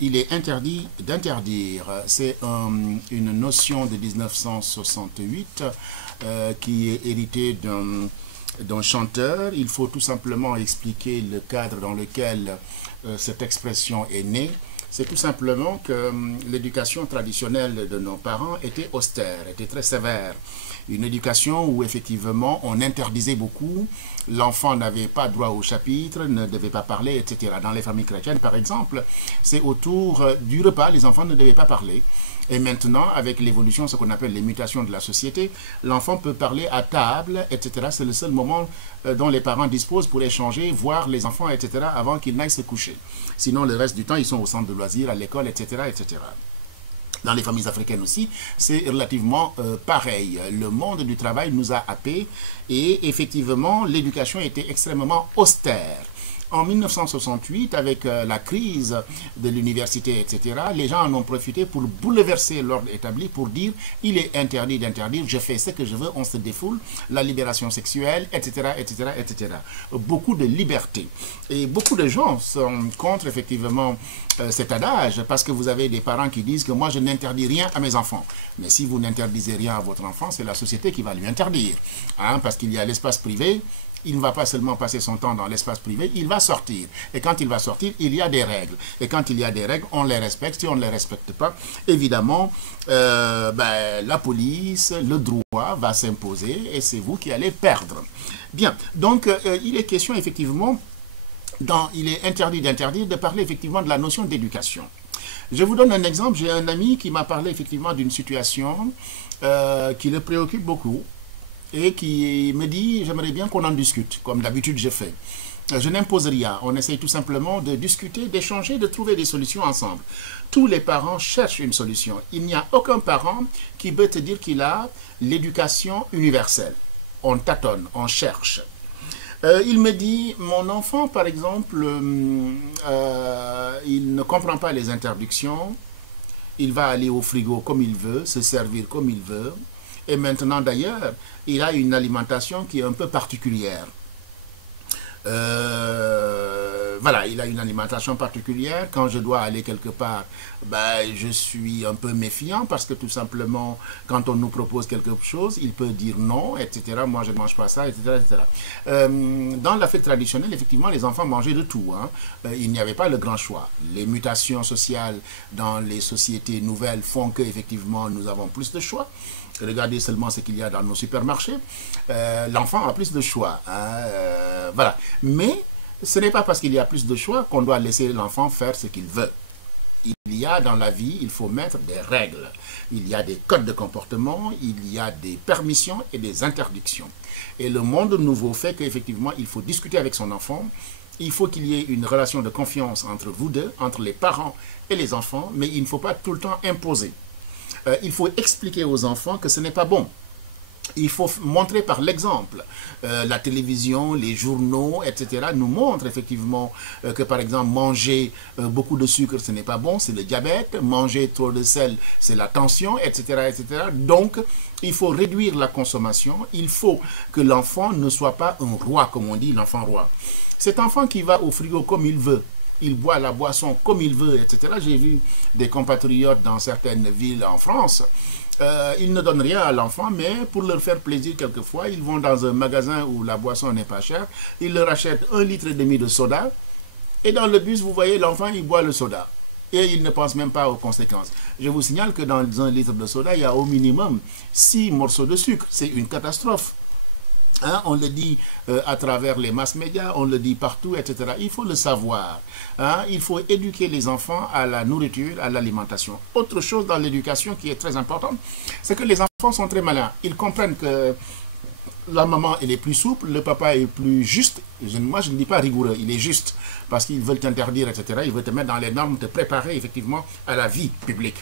il est interdit d'interdire. C'est une notion de 1968 qui est héritée d'un chanteur. Il faut tout simplement expliquer le cadre dans lequel cette expression est née. C'est tout simplement que l'éducation traditionnelle de nos parents était austère, était très sévère. Une éducation où effectivement on interdisait beaucoup, l'enfant n'avait pas droit au chapitre, ne devait pas parler, etc. Dans les familles chrétiennes par exemple, c'est autour du repas, les enfants ne devaient pas parler. Et maintenant, avec l'évolution, ce qu'on appelle les mutations de la société, l'enfant peut parler à table, etc. C'est le seul moment dont les parents disposent pour échanger, voir les enfants, etc. avant qu'ils n'aillent se coucher. Sinon, le reste du temps, ils sont au centre de loisirs, à l'école, etc., etc. Dans les familles africaines aussi, c'est relativement pareil. Le monde du travail nous a happés et effectivement, l'éducation était extrêmement austère. En 1968, avec la crise de l'université, etc., les gens en ont profité pour bouleverser l'ordre établi, pour dire il est interdit d'interdire, je fais ce que je veux, on se défoule, la libération sexuelle, etc., etc., etc. Beaucoup de liberté. Et beaucoup de gens sont contre, effectivement, cet adage, parce que vous avez des parents qui disent que moi, je n'interdis rien à mes enfants. Mais si vous n'interdisez rien à votre enfant, c'est la société qui va lui interdire. Hein, parce qu'il y a l'espace privé. Il ne va pas seulement passer son temps dans l'espace privé, il va sortir. Et quand il va sortir, il y a des règles. Et quand il y a des règles, on les respecte. Si on ne les respecte pas, évidemment, la police, le droit va s'imposer et c'est vous qui allez perdre. Bien, donc il est question effectivement, il est interdit d'interdire de parler effectivement de la notion d'éducation. Je vous donne un exemple. J'ai un ami qui m'a parlé effectivement d'une situation qui le préoccupe beaucoup. Et qui me dit, j'aimerais bien qu'on en discute, comme d'habitude je fais. Je n'impose rien, on essaye tout simplement de discuter, d'échanger, de trouver des solutions ensemble. Tous les parents cherchent une solution. Il n'y a aucun parent qui peut te dire qu'il a l'éducation universelle. On tâtonne, on cherche. Il me dit, mon enfant par exemple, il ne comprend pas les interdictions, il va aller au frigo comme il veut, se servir comme il veut. Et maintenant d'ailleurs, il a une alimentation qui est un peu particulière. Voilà, il a une alimentation particulière. Quand je dois aller quelque part, je suis un peu méfiant parce que tout simplement, quand on nous propose quelque chose, il peut dire non, etc. Moi, je ne mange pas ça, etc. etc. Dans l'Afrique traditionnelle, effectivement, les enfants mangeaient de tout. Hein. Il n'y avait pas le grand choix. Les mutations sociales dans les sociétés nouvelles font que, effectivement, nous avons plus de choix. Regardez seulement ce qu'il y a dans nos supermarchés. L'enfant a plus de choix. Hein, voilà. Mais ce n'est pas parce qu'il y a plus de choix qu'on doit laisser l'enfant faire ce qu'il veut. Il y a dans la vie, il faut mettre des règles. Il y a des codes de comportement, il y a des permissions et des interdictions. Et le monde nouveau fait qu'effectivement, il faut discuter avec son enfant. Il faut qu'il y ait une relation de confiance entre vous deux, entre les parents et les enfants, mais il ne faut pas tout le temps imposer. Il faut expliquer aux enfants que ce n'est pas bon. Il faut montrer par l'exemple. La télévision, les journaux, etc. nous montrent effectivement que par exemple manger beaucoup de sucre ce n'est pas bon, c'est le diabète, manger trop de sel c'est la tension, etc., etc. Donc il faut réduire la consommation, il faut que l'enfant ne soit pas un roi comme on dit, l'enfant roi. Cet enfant qui va au frigo comme il veut, il boit la boisson comme il veut, etc. J'ai vu des compatriotes dans certaines villes en France. Ils ne donnent rien à l'enfant, mais pour leur faire plaisir quelquefois, ils vont dans un magasin où la boisson n'est pas chère, ils leur achètent 1,5 litre de soda, et dans le bus, vous voyez, l'enfant, il boit le soda. Et il ne pense même pas aux conséquences. Je vous signale que dans 1 litre de soda, il y a au minimum 6 morceaux de sucre. C'est une catastrophe. Hein, on le dit à travers les masses médias, on le dit partout, etc. Il faut le savoir. Hein, il faut éduquer les enfants à la nourriture, à l'alimentation. Autre chose dans l'éducation qui est très importante, c'est que les enfants sont très malins. Ils comprennent que la maman, elle est plus souple, le papa est plus juste. Moi, je ne dis pas rigoureux, il est juste. Parce qu'ils veulent t'interdire, etc. Ils veulent te mettre dans les normes, te préparer effectivement à la vie publique.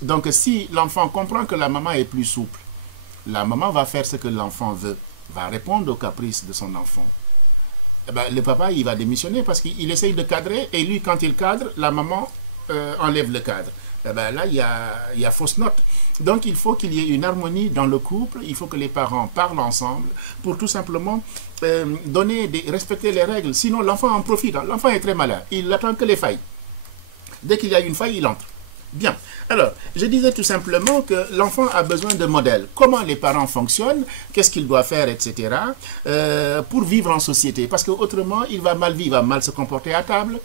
Donc, si l'enfant comprend que la maman est plus souple, la maman va faire ce que l'enfant veut, va répondre aux caprices de son enfant. Le papa, il va démissionner parce qu'il essaye de cadrer et lui, quand il cadre, la maman enlève le cadre. Là, il y a fausse note. Donc, il faut qu'il y ait une harmonie dans le couple. Il faut que les parents parlent ensemble pour tout simplement respecter les règles. Sinon, l'enfant en profite. L'enfant est très malin. Il attend que les failles. Dès qu'il y a une faille, il entre. Bien. Alors, je disais tout simplement que l'enfant a besoin de modèles. Comment les parents fonctionnent, qu'est-ce qu'il doit faire, etc. Pour vivre en société. Parce qu'autrement, il va mal vivre, il va mal se comporter à table.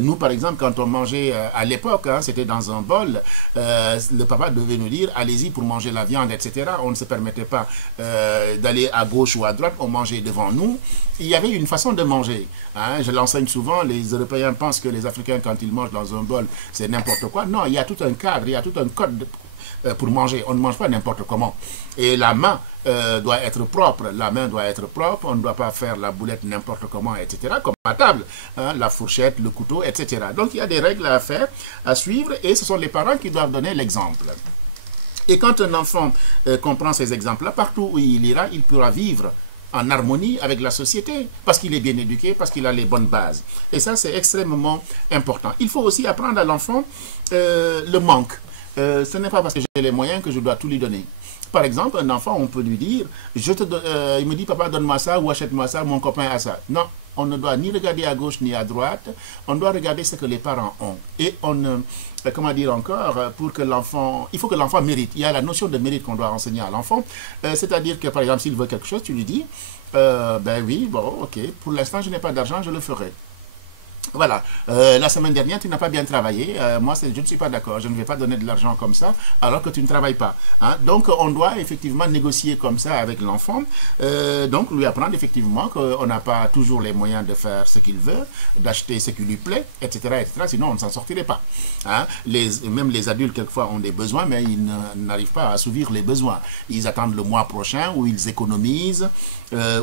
Nous, par exemple, quand on mangeait à l'époque, hein, c'était dans un bol, le papa devait nous dire, allez-y pour manger la viande, etc. On ne se permettait pas d'aller à gauche ou à droite, on mangeait devant nous. Il y avait une façon de manger. Hein. Je l'enseigne souvent, les Européens pensent que les Africains, quand ils mangent dans un bol, c'est n'importe quoi. Non, il y a tout un cadre, il y a tout un code pour manger. On ne mange pas n'importe comment. Et la main doit être propre. La main doit être propre. On ne doit pas faire la boulette n'importe comment, etc. Comme à table. Hein, la fourchette, le couteau, etc. Donc, il y a des règles à faire, à suivre. Et ce sont les parents qui doivent donner l'exemple. Et quand un enfant comprend ces exemples-là, partout où il ira, il pourra vivre en harmonie avec la société, parce qu'il est bien éduqué, parce qu'il a les bonnes bases. Et ça, c'est extrêmement important. Il faut aussi apprendre à l'enfant le manque. Ce n'est pas parce que j'ai les moyens que je dois tout lui donner. Par exemple, un enfant, on peut lui dire, il me dit, papa, donne-moi ça ou achète-moi ça, mon copain a ça. Non, on ne doit ni regarder à gauche ni à droite, on doit regarder ce que les parents ont. Et on, comment dire encore, pour que l'enfant, il faut que l'enfant mérite. Il y a la notion de mérite qu'on doit enseigner à l'enfant. C'est-à-dire que, par exemple, s'il veut quelque chose, tu lui dis, ben oui, bon, ok, pour l'instant, je n'ai pas d'argent, je le ferai. Voilà, la semaine dernière, tu n'as pas bien travaillé. Moi, je ne suis pas d'accord. Je ne vais pas donner de l'argent comme ça alors que tu ne travailles pas. Hein? Donc, on doit effectivement négocier comme ça avec l'enfant. Donc, lui apprendre effectivement qu'on n'a pas toujours les moyens de faire ce qu'il veut, d'acheter ce qui lui plaît, etc., etc. Sinon, on ne s'en sortirait pas. Hein? Même les adultes, quelquefois, ont des besoins, mais ils n'arrivent pas à assouvir les besoins. Ils attendent le mois prochain ou ils économisent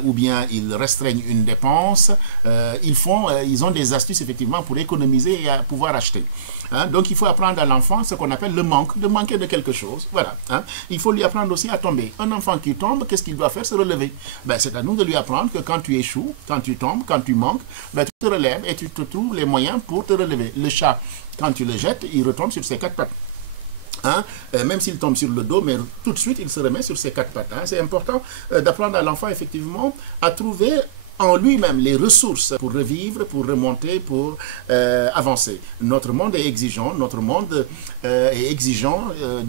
ou bien ils restreignent une dépense. Ils ont des astuces effectivement pour économiser et à pouvoir acheter. Hein? Donc il faut apprendre à l'enfant ce qu'on appelle le manque, de manquer de quelque chose. Voilà. Hein? Il faut lui apprendre aussi à tomber. Un enfant qui tombe, qu'est-ce qu'il doit faire? Se relever. Ben, c'est à nous de lui apprendre que quand tu échoues, quand tu tombes, quand tu manques, ben, tu te relèves et tu te trouves les moyens pour te relever. Le chat, quand tu le jettes, il retombe sur ses quatre pattes. Hein? Même s'il tombe sur le dos, mais tout de suite il se remet sur ses quatre pattes. Hein? C'est important d'apprendre à l'enfant effectivement à trouver en lui-même les ressources pour revivre, pour remonter, pour avancer. Notre monde est exigeant, de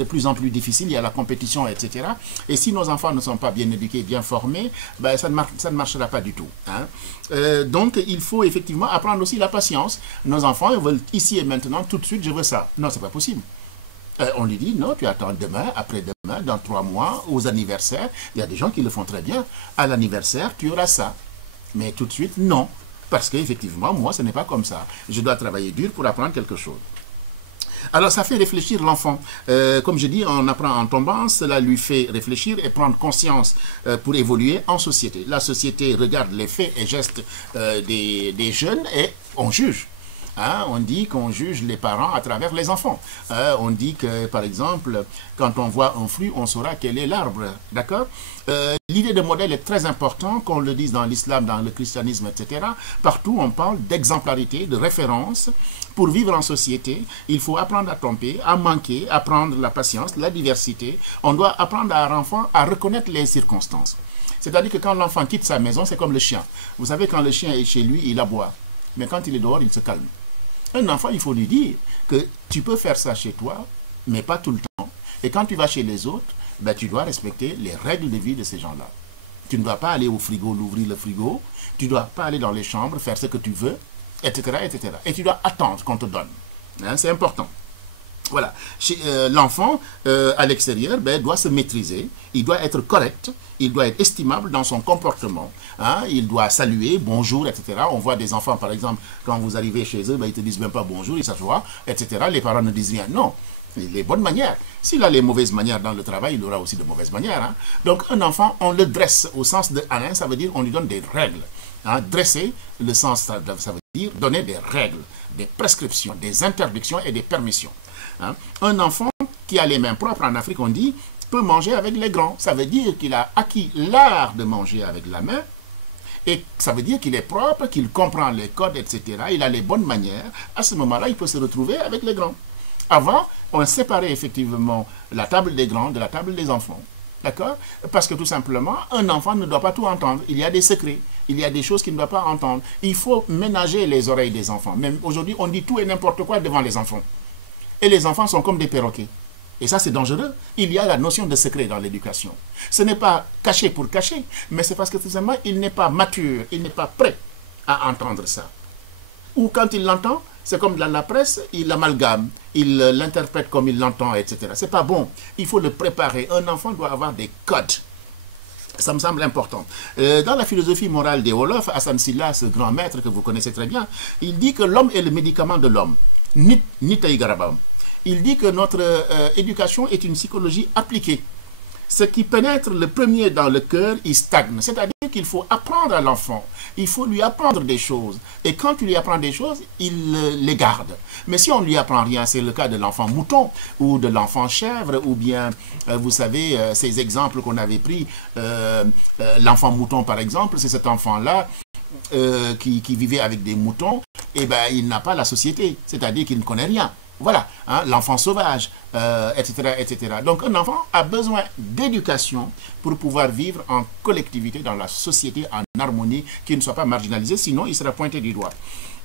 plus en plus difficile, il y a la compétition, etc. Et si nos enfants ne sont pas bien éduqués, bien formés, ben, ça ne marchera pas du tout. Hein. Donc il faut effectivement apprendre aussi la patience. Nos enfants veulent ici et maintenant, tout de suite, je veux ça. Non, c'est pas possible. On lui dit, non, tu attends demain, après-demain, dans 3 mois, aux anniversaires. Il y a des gens qui le font très bien. À l'anniversaire, tu auras ça. Mais tout de suite, non. Parce qu'effectivement, moi, ce n'est pas comme ça. Je dois travailler dur pour apprendre quelque chose. Alors, ça fait réfléchir l'enfant. Comme je dis, on apprend en tombant. Cela lui fait réfléchir et prendre conscience pour évoluer en société. La société regarde les faits et gestes des jeunes et on juge. Hein, on dit qu'on juge les parents à travers les enfants. On dit que, par exemple, quand on voit un fruit, on saura quel est l'arbre. D'accord? L'idée de modèle est très importante, qu'on le dise dans l'islam, dans le christianisme, etc. Partout, on parle d'exemplarité, de référence. Pour vivre en société, il faut apprendre à tomber, à manquer, apprendre la patience, la diversité. On doit apprendre à l'enfant à reconnaître les circonstances. C'est-à-dire que quand l'enfant quitte sa maison, c'est comme le chien. Vous savez, quand le chien est chez lui, il aboie. Mais quand il est dehors, il se calme. Un enfant, il faut lui dire que tu peux faire ça chez toi, mais pas tout le temps. Et quand tu vas chez les autres, ben, tu dois respecter les règles de vie de ces gens-là. Tu ne dois pas aller au frigo, l'ouvrir le frigo. Tu ne dois pas aller dans les chambres, faire ce que tu veux, etc., etc. Et tu dois attendre qu'on te donne. Hein, c'est important. Voilà. L'enfant, à l'extérieur, ben, doit se maîtriser, il doit être correct, il doit être estimable dans son comportement. Hein? Il doit saluer, bonjour, etc. On voit des enfants, par exemple, quand vous arrivez chez eux, ben, ils ne te disent même pas bonjour, ils s'assoient, etc. Les parents ne disent rien. Non, les bonnes manières. S'il a les mauvaises manières dans le travail, il aura aussi de mauvaises manières. Hein? Donc, un enfant, on le dresse au sens de Alain, ça veut dire on lui donne des règles. Hein? Dresser, le sens, ça veut dire donner des règles, des prescriptions, des interdictions et des permissions. Hein? Un enfant qui a les mains propres, en Afrique on dit, peut manger avec les grands. Ça veut dire qu'il a acquis l'art de manger avec la main. Et ça veut dire qu'il est propre, qu'il comprend les codes, etc. Il a les bonnes manières. À ce moment-là, il peut se retrouver avec les grands. Avant, on séparait effectivement la table des grands de la table des enfants. D'accord? Parce que tout simplement, un enfant ne doit pas tout entendre. Il y a des secrets. Il y a des choses qu'il ne doit pas entendre. Il faut ménager les oreilles des enfants. Même aujourd'hui, on dit tout et n'importe quoi devant les enfants. Et les enfants sont comme des perroquets. Et ça, c'est dangereux. Il y a la notion de secret dans l'éducation. Ce n'est pas caché pour cacher, mais c'est parce que tout simplement, il n'est pas mature, il n'est pas prêt à entendre ça. Ou quand il l'entend, c'est comme dans la presse, il l'amalgame, il l'interprète comme il l'entend, etc. C'est pas bon. Il faut le préparer. Un enfant doit avoir des codes. Ça me semble important. Dans la philosophie morale des Wolof, Hassan Silla, ce grand maître que vous connaissez très bien, il dit que l'homme est le médicament de l'homme. Nitaï Garabam. Il dit que notre éducation est une psychologie appliquée. Ce qui pénètre le premier dans le cœur, il stagne. C'est-à-dire qu'il faut apprendre à l'enfant. Il faut lui apprendre des choses. Et quand tu lui apprends des choses, il les garde. Mais si on ne lui apprend rien, c'est le cas de l'enfant mouton ou de l'enfant chèvre, ou bien, vous savez, ces exemples qu'on avait pris, l'enfant mouton par exemple, c'est cet enfant-là qui vivait avec des moutons, et ben il n'a pas la société, c'est-à-dire qu'il ne connaît rien. Voilà, hein, l'enfant sauvage, etc., etc. Donc un enfant a besoin d'éducation pour pouvoir vivre en collectivité dans la société, en harmonie, qui ne soit pas marginalisé, sinon il sera pointé du doigt.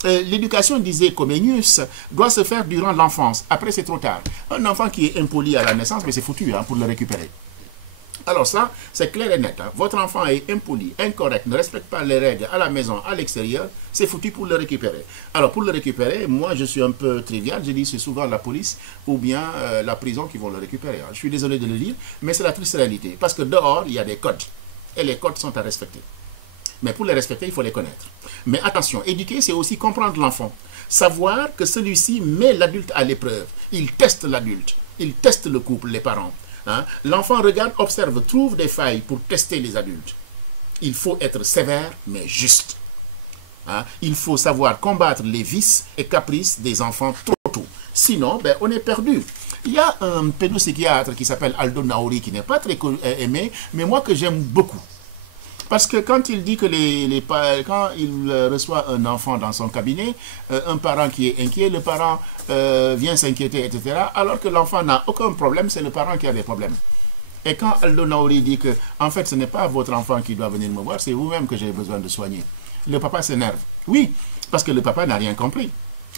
L'éducation, disait Comenius, doit se faire durant l'enfance. Après, c'est trop tard. Un enfant qui est impoli à la naissance, mais c'est foutu hein, pour le récupérer. Alors ça, c'est clair et net. Hein. Votre enfant est impoli, incorrect, ne respecte pas les règles à la maison, à l'extérieur, c'est foutu pour le récupérer. Alors pour le récupérer, moi je suis un peu trivial, je dis c'est souvent la police ou bien la prison qui vont le récupérer. Hein. Je suis désolé de le dire, mais c'est la triste réalité. Parce que dehors, il y a des codes. Et les codes sont à respecter. Mais pour les respecter, il faut les connaître. Mais attention, éduquer, c'est aussi comprendre l'enfant. Savoir que celui-ci met l'adulte à l'épreuve. Il teste l'adulte. Il teste le couple, les parents. Hein? L'enfant regarde, observe, trouve des failles pour tester les adultes. Il faut être sévère, mais juste. Hein? Il faut savoir combattre les vices et caprices des enfants trop tôt. Sinon, ben, on est perdu. Il y a un pédopsychiatre qui s'appelle Aldo Naori, qui n'est pas très aimé, mais moi que j'aime beaucoup. Parce que quand il dit que quand il reçoit un enfant dans son cabinet, un parent qui est inquiet, le parent vient s'inquiéter, etc. Alors que l'enfant n'a aucun problème, c'est le parent qui a des problèmes. Et quand Aldo Naori dit que, en fait, ce n'est pas votre enfant qui doit venir me voir, c'est vous-même que j'ai besoin de soigner. Le papa s'énerve. Oui, parce que le papa n'a rien compris.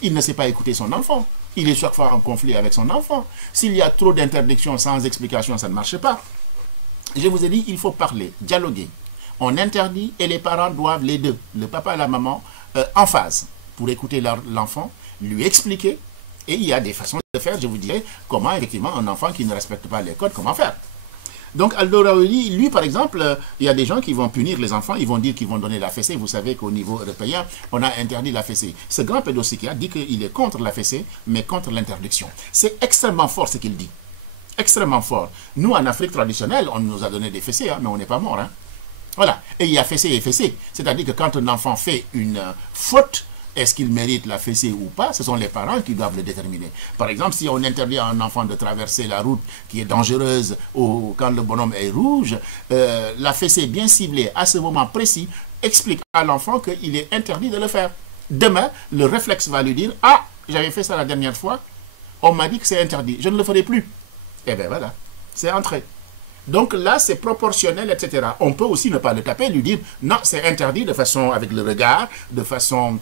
Il ne sait pas écouter son enfant. Il est chaque fois en conflit avec son enfant. S'il y a trop d'interdictions sans explication, ça ne marche pas. Je vous ai dit, il faut parler, dialoguer. On interdit et les parents doivent les deux, le papa et la maman, en phase pour écouter l'enfant, lui expliquer. Et il y a des façons de faire, je vous dirai, comment effectivement un enfant qui ne respecte pas les codes, comment faire. Donc Aldo Naori, lui par exemple, il y a des gens qui vont punir les enfants, ils vont dire qu'ils vont donner la fessée. Vous savez qu'au niveau européen, on a interdit la fessée. Ce grand pédopsychiatre dit qu'il est contre la fessée, mais contre l'interdiction. C'est extrêmement fort ce qu'il dit. Extrêmement fort. Nous, en Afrique traditionnelle, on nous a donné des fessées, hein, mais on n'est pas mort. Hein. Voilà, et il y a fessé et fessé. C'est-à-dire que quand un enfant fait une faute, est-ce qu'il mérite la fessée ou pas? Ce sont les parents qui doivent le déterminer. Par exemple, si on interdit à un enfant de traverser la route qui est dangereuse ou quand le bonhomme est rouge, la fessée bien ciblée à ce moment précis explique à l'enfant qu'il est interdit de le faire. Demain, le réflexe va lui dire « Ah, j'avais fait ça la dernière fois, on m'a dit que c'est interdit, je ne le ferai plus. » Et bien voilà, c'est entré. Donc là, c'est proportionnel, etc. On peut aussi ne pas le taper, lui dire non, c'est interdit de façon avec le regard, de façon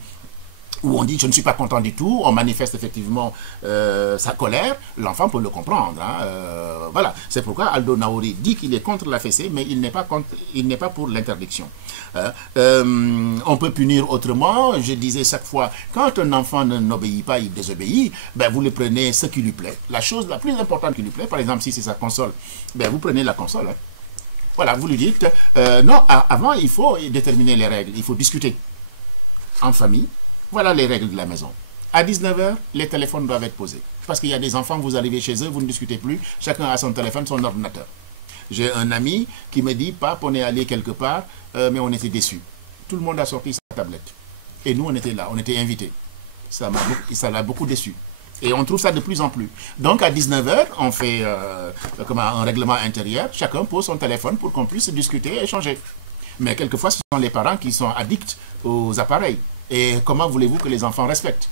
où on dit je ne suis pas content du tout, on manifeste effectivement sa colère, l'enfant peut le comprendre. Hein, voilà, c'est pourquoi Aldo Naori dit qu'il est contre la fessée, mais il n'est pas pour l'interdiction. On peut punir autrement. Je disais chaque fois, quand un enfant n'obéit pas, il désobéit, ben vous le prenez ce qui lui plaît. La chose la plus importante qui lui plaît, par exemple si c'est sa console, ben vous prenez la console. Hein. Voilà, vous lui dites, non, avant il faut déterminer les règles, il faut discuter en famille. Voilà les règles de la maison. À 19 h, les téléphones doivent être posés. Parce qu'il y a des enfants, vous arrivez chez eux, vous ne discutez plus, chacun a son téléphone, son ordinateur. J'ai un ami qui me dit, Pape, on est allé quelque part, mais on était déçus. Tout le monde a sorti sa tablette. Et nous, on était là, on était invités. Ça l'a beaucoup déçu. Et on trouve ça de plus en plus. Donc, à 19 h, on fait un règlement intérieur. Chacun pose son téléphone pour qu'on puisse discuter et échanger. Mais quelquefois, ce sont les parents qui sont addicts aux appareils. Et comment voulez-vous que les enfants respectent?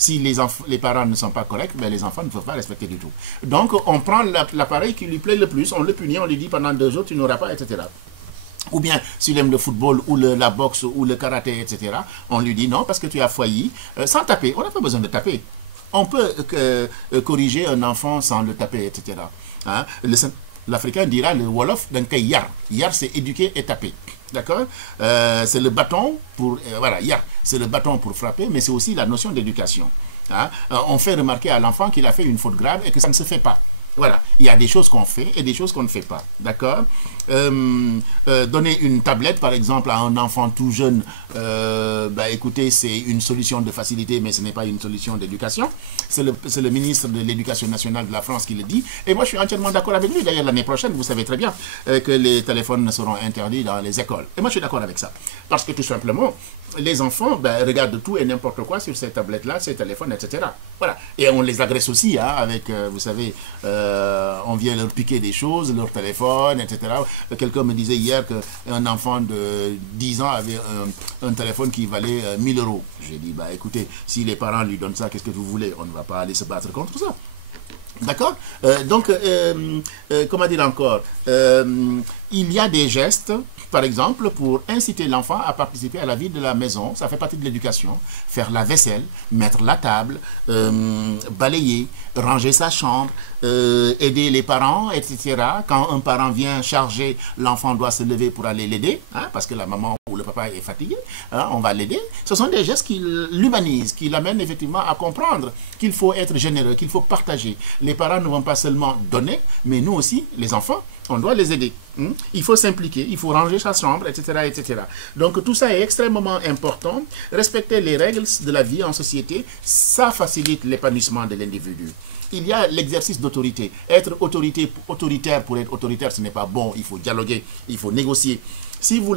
Si les parents ne sont pas corrects, ben les enfants ne peuvent pas respecter du tout. Donc, on prend l'appareil qui lui plaît le plus, on le punit, on lui dit pendant 2 jours, tu n'auras pas, etc. Ou bien, s'il aime le football, ou la boxe, ou le karaté, etc., on lui dit non, parce que tu as failli, sans taper. On n'a pas besoin de taper. On peut corriger un enfant sans le taper, etc. Hein? L'Africain dira le Wolof d'un cas yar. Yar, c'est éduquer et taper. D'accord? C'est le bâton pour... voilà, yar, c'est le bâton pour frapper, mais c'est aussi la notion d'éducation. Hein? On fait remarquer à l'enfant qu'il a fait une faute grave et que ça ne se fait pas. Voilà, il y a des choses qu'on fait et des choses qu'on ne fait pas, d'accord. Donner une tablette, par exemple, à un enfant tout jeune, bah, écoutez, c'est une solution de facilité, mais ce n'est pas une solution d'éducation. C'est le ministre de l'Éducation nationale de la France qui le dit, et moi je suis entièrement d'accord avec lui. D'ailleurs, l'année prochaine, vous savez très bien que les téléphones seront interdits dans les écoles. Et moi je suis d'accord avec ça, parce que tout simplement, les enfants ben, regardent tout et n'importe quoi sur ces tablettes-là, ces téléphones, etc. Voilà. Et on les agresse aussi, hein, avec, vous savez, on vient leur piquer des choses, leur téléphone, etc. Quelqu'un me disait hier qu'un enfant de 10 ans avait un téléphone qui valait 1000 euros. J'ai dit, bah écoutez, si les parents lui donnent ça, qu'est-ce que vous voulez? On ne va pas aller se battre contre ça. D'accord? Donc, comment dire encore, il y a des gestes, par exemple, pour inciter l'enfant à participer à la vie de la maison. Ça fait partie de l'éducation. Faire la vaisselle, mettre la table, balayer, ranger sa chambre, aider les parents, etc. Quand un parent vient charger, l'enfant doit se lever pour aller l'aider, hein, parce que la maman ou le papa est fatigué, hein, on va l'aider. Ce sont des gestes qui l'humanisent, qui l'amènent effectivement à comprendre qu'il faut être généreux, qu'il faut partager. Les parents ne vont pas seulement donner, mais nous aussi, les enfants, on doit les aider. Il faut s'impliquer, il faut ranger sa chambre, etc., etc. Donc tout ça est extrêmement important. Respecter les règles de la vie en société, ça facilite l'épanouissement de l'individu. Il y a l'exercice d'autorité. Être autoritaire pour être autoritaire, ce n'est pas bon. Il faut dialoguer, il faut négocier. Si vous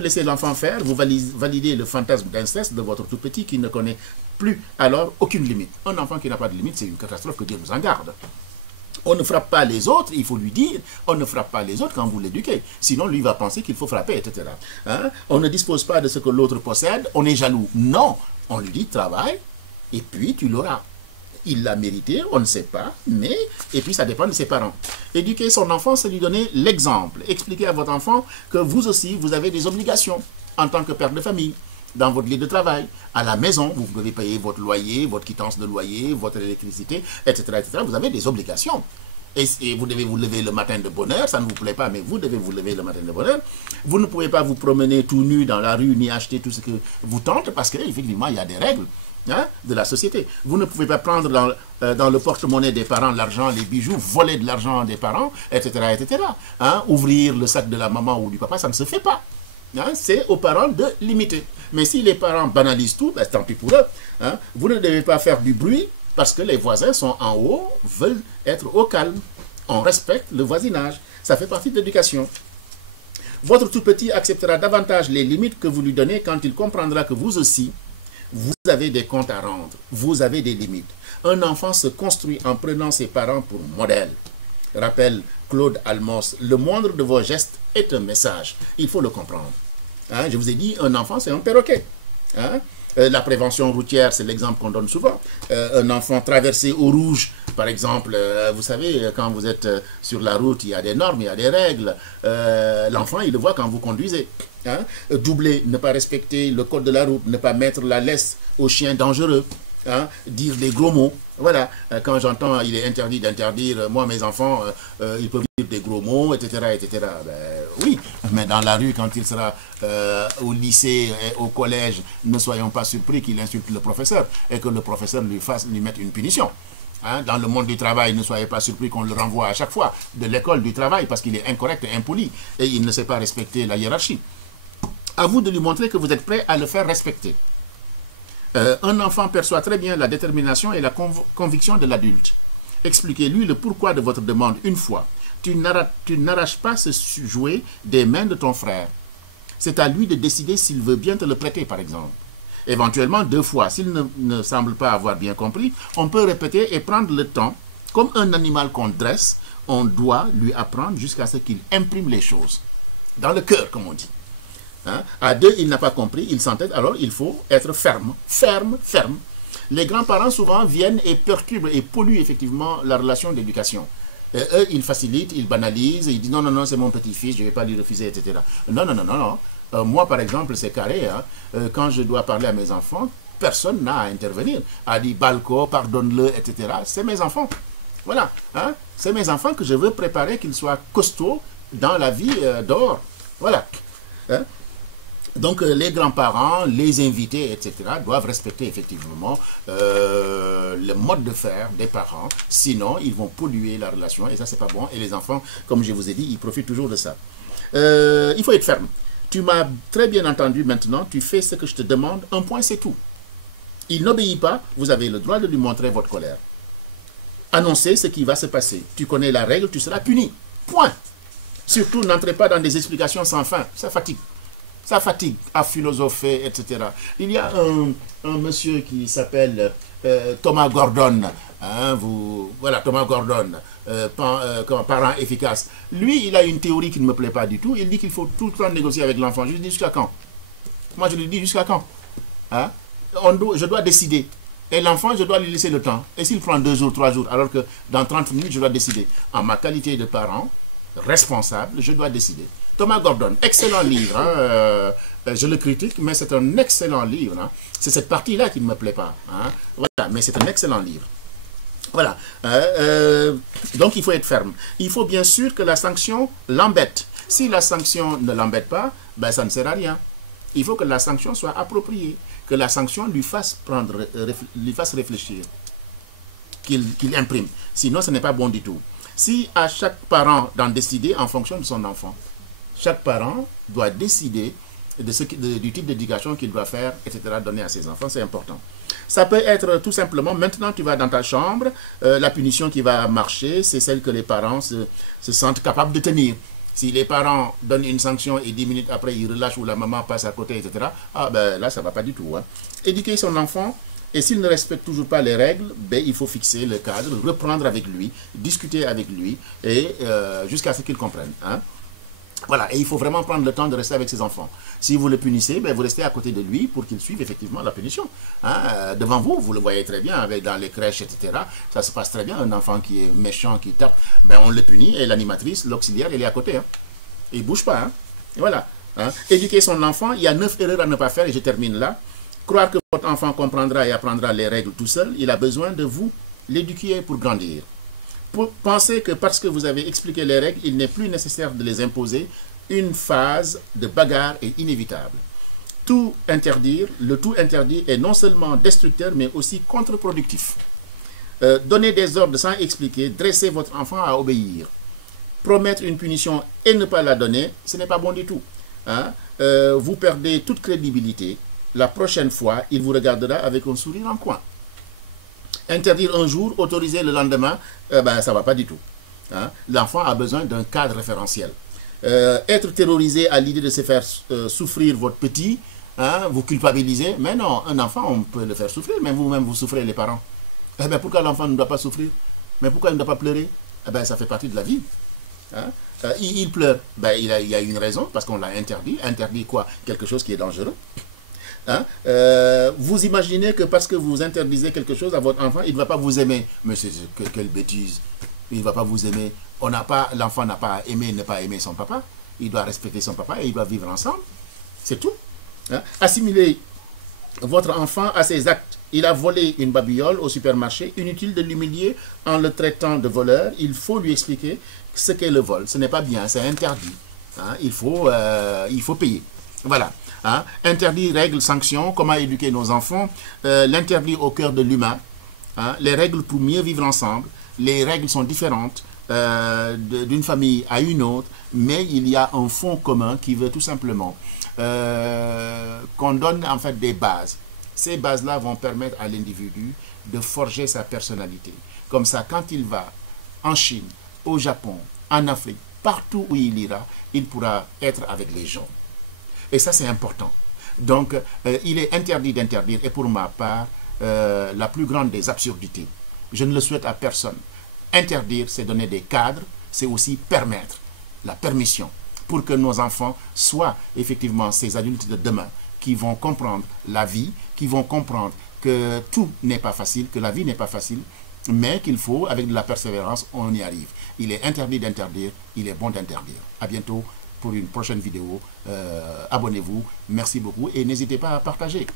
laissez l'enfant faire, vous validez le fantasme d'inceste de votre tout petit qui ne connaît plus alors aucune limite. Un enfant qui n'a pas de limite, c'est une catastrophe, que Dieu nous en garde. On ne frappe pas les autres, il faut lui dire, on ne frappe pas les autres quand vous l'éduquez. Sinon, lui va penser qu'il faut frapper, etc. Hein? On ne dispose pas de ce que l'autre possède, on est jaloux. Non, on lui dit travaille et puis tu l'auras. Il l'a mérité, on ne sait pas, mais, et puis ça dépend de ses parents. Éduquer son enfant, c'est lui donner l'exemple. Expliquer à votre enfant que vous aussi, vous avez des obligations en tant que père de famille. Dans votre lieu de travail, à la maison, vous devez payer votre loyer, votre quittance de loyer, votre électricité, etc., etc. Vous avez des obligations. Et vous devez vous lever le matin de bonne heure, ça ne vous plaît pas, mais vous devez vous lever le matin de bonne heure. Vous ne pouvez pas vous promener tout nu dans la rue, ni acheter tout ce que vous tentez, parce qu'effectivement, il y a des règles, hein, de la société. Vous ne pouvez pas prendre dans le porte-monnaie des parents l'argent, les bijoux, voler de l'argent des parents, etc., etc. Hein, ouvrir le sac de la maman ou du papa, ça ne se fait pas. Hein, c'est aux parents de limiter. Mais si les parents banalisent tout, ben, tant pis pour eux. Hein. Vous ne devez pas faire du bruit parce que les voisins sont en haut, veulent être au calme. On respecte le voisinage. Ça fait partie de l'éducation. Votre tout petit acceptera davantage les limites que vous lui donnez quand il comprendra que vous aussi, vous avez des comptes à rendre. Vous avez des limites. Un enfant se construit en prenant ses parents pour modèle. Rappelle Claude Almos, le moindre de vos gestes est un message. Il faut le comprendre. Hein, je vous ai dit, un enfant, c'est un perroquet. Hein? La prévention routière, c'est l'exemple qu'on donne souvent. Un enfant traversé au rouge, par exemple, vous savez, quand vous êtes sur la route, il y a des normes, il y a des règles. L'enfant, il le voit quand vous conduisez. Hein? Doubler, ne pas respecter le code de la route, ne pas mettre la laisse aux chiens dangereux. Hein, dire des gros mots. Voilà, quand j'entends il est interdit d'interdire, moi mes enfants, ils peuvent dire des gros mots, etc. etc. Ben, oui, mais dans la rue, quand il sera au lycée et au collège, ne soyons pas surpris qu'il insulte le professeur et que le professeur lui mette une punition. Hein, dans le monde du travail, ne soyez pas surpris qu'on le renvoie à chaque fois de l'école du travail parce qu'il est incorrect et impoli et il ne sait pas respecter la hiérarchie. À vous de lui montrer que vous êtes prêt à le faire respecter. Un enfant perçoit très bien la détermination et la conviction de l'adulte. Expliquez-lui le pourquoi de votre demande une fois. Tu n'arraches pas ce jouet des mains de ton frère. C'est à lui de décider s'il veut bien te le prêter, par exemple. Éventuellement 2 fois. S'il ne semble pas avoir bien compris, on peut répéter et prendre le temps. Comme un animal qu'on dresse, on doit lui apprendre jusqu'à ce qu'il imprime les choses. Dans le cœur, comme on dit. Hein? À 2, il n'a pas compris, il s'entête, alors il faut être ferme, ferme, ferme. Les grands-parents souvent viennent et perturbent et polluent effectivement la relation d'éducation. Eux, ils facilitent, ils banalisent, ils disent non, non, non, c'est mon petit-fils, je ne vais pas lui refuser, etc. Non, non, non, non, non. Moi, par exemple, c'est carré. Hein. Quand je dois parler à mes enfants, personne n'a à intervenir. A dit Balco, pardonne-le, etc. C'est mes enfants. Voilà. Hein. C'est mes enfants que je veux préparer qu'ils soient costauds dans la vie dehors. Voilà. Hein. Donc les grands-parents, les invités, etc. doivent respecter effectivement le mode de faire des parents. Sinon, ils vont polluer la relation et ça, c'est pas bon. Et les enfants, comme je vous ai dit, ils profitent toujours de ça. Il faut être ferme. Tu m'as très bien entendu maintenant, tu fais ce que je te demande, un point c'est tout. Il n'obéit pas, vous avez le droit de lui montrer votre colère. Annoncez ce qui va se passer. Tu connais la règle, tu seras puni. Point. Surtout, n'entrez pas dans des explications sans fin, ça fatigue. Ça fatigue à philosopher, etc. Il y a un monsieur qui s'appelle Thomas Gordon. Hein, voilà, Thomas Gordon, parent efficace. Lui, il a une théorie qui ne me plaît pas du tout. Il dit qu'il faut tout le temps négocier avec l'enfant. Je lui dis jusqu'à quand? Moi, je lui dis jusqu'à quand? Hein? Je dois décider. Et l'enfant, je dois lui laisser le temps. Et s'il prend 2 jours, 3 jours, alors que dans 30 minutes, je dois décider. En ma qualité de parent responsable, je dois décider. Thomas Gordon, excellent livre. Hein, je le critique, mais c'est un excellent livre. Hein. C'est cette partie-là qui ne me plaît pas. Hein. Voilà, mais c'est un excellent livre. Voilà. Donc, il faut être ferme. Il faut bien sûr que la sanction l'embête. Si la sanction ne l'embête pas, ben, ça ne sert à rien. Il faut que la sanction soit appropriée. Que la sanction lui fasse réfléchir. Qu'il imprime. Sinon, ce n'est pas bon du tout. Si à chaque parent d'en décider en fonction de son enfant, chaque parent doit décider du type d'éducation qu'il doit faire, etc., donner à ses enfants, c'est important. Ça peut être tout simplement, maintenant tu vas dans ta chambre, la punition qui va marcher, c'est celle que les parents se sentent capables de tenir. Si les parents donnent une sanction et 10 minutes après ils relâchent ou la maman passe à côté, etc., ah ben là ça ne va pas du tout. Hein. Éduquer son enfant, et s'il ne respecte toujours pas les règles, ben, il faut fixer le cadre, reprendre avec lui, discuter avec lui, et jusqu'à ce qu'il comprenne. Hein. Voilà, et il faut vraiment prendre le temps de rester avec ses enfants. Si vous le punissez, ben, vous restez à côté de lui pour qu'il suive effectivement la punition. Hein. Devant vous, vous le voyez très bien, dans les crèches, etc. Ça se passe très bien. Un enfant qui est méchant, qui tape, ben, on le punit, et l'animatrice, l'auxiliaire, elle est à côté. Hein. Il ne bouge pas. Hein. Et voilà. Hein. Éduquer son enfant, il y a 9 erreurs à ne pas faire, et je termine là. Croire que votre enfant comprendra et apprendra les règles tout seul, il a besoin de vous l'éduquer pour grandir. Pensez que parce que vous avez expliqué les règles, il n'est plus nécessaire de les imposer. Une phase de bagarre est inévitable. Tout interdire, le tout interdit est non seulement destructeur, mais aussi contre-productif. Donner des ordres sans expliquer, dresser votre enfant à obéir. Promettre une punition et ne pas la donner, ce n'est pas bon du tout. Hein? Vous perdez toute crédibilité. La prochaine fois, il vous regardera avec un sourire en coin. Interdire un jour, autoriser le lendemain, ben, ça ne va pas du tout. Hein? L'enfant a besoin d'un cadre référentiel. Être terrorisé à l'idée de se faire souffrir votre petit, hein, vous culpabilisez, mais non, un enfant, on peut le faire souffrir, mais vous-même, vous souffrez, les parents. Eh bien, pourquoi l'enfant ne doit pas souffrir? Mais pourquoi il ne doit pas pleurer? Eh bien, ça fait partie de la vie. Hein? Il pleure, ben, il y a une raison, parce qu'on l'a interdit. Interdit quoi? Quelque chose qui est dangereux. Hein? Vous imaginez que parce que vous interdisez quelque chose à votre enfant, il ne va pas vous aimer. Mais c'est quelle bêtise. Il ne va pas vous aimer. L'enfant n'a pas à aimer, ne pas aimer son papa. Il doit respecter son papa et il doit vivre ensemble. C'est tout. Hein? Assimilez votre enfant à ses actes. Il a volé une babiole au supermarché. Inutile de l'humilier en le traitant de voleur. Il faut lui expliquer ce qu'est le vol. Ce n'est pas bien, c'est interdit. Hein? Il faut payer. Voilà. Hein? Interdit, règles, sanctions, comment éduquer nos enfants, l'interdit au cœur de l'humain, hein? Les règles pour mieux vivre ensemble. Les règles sont différentes d'une famille à une autre, mais il y a un fond commun qui veut tout simplement qu'on donne en fait des bases. Ces bases-là vont permettre à l'individu de forger sa personnalité. Comme ça, quand il va en Chine, au Japon, en Afrique, partout où il ira, il pourra être avec les gens. Et ça, c'est important. Donc, il est interdit d'interdire. Et pour ma part, la plus grande des absurdités, je ne le souhaite à personne. Interdire, c'est donner des cadres, c'est aussi permettre, la permission, pour que nos enfants soient effectivement ces adultes de demain qui vont comprendre la vie, qui vont comprendre que tout n'est pas facile, que la vie n'est pas facile, mais qu'il faut, avec de la persévérance, on y arrive. Il est interdit d'interdire, il est bon d'interdire. À bientôt pour une prochaine vidéo. Abonnez-vous, merci beaucoup et n'hésitez pas à partager.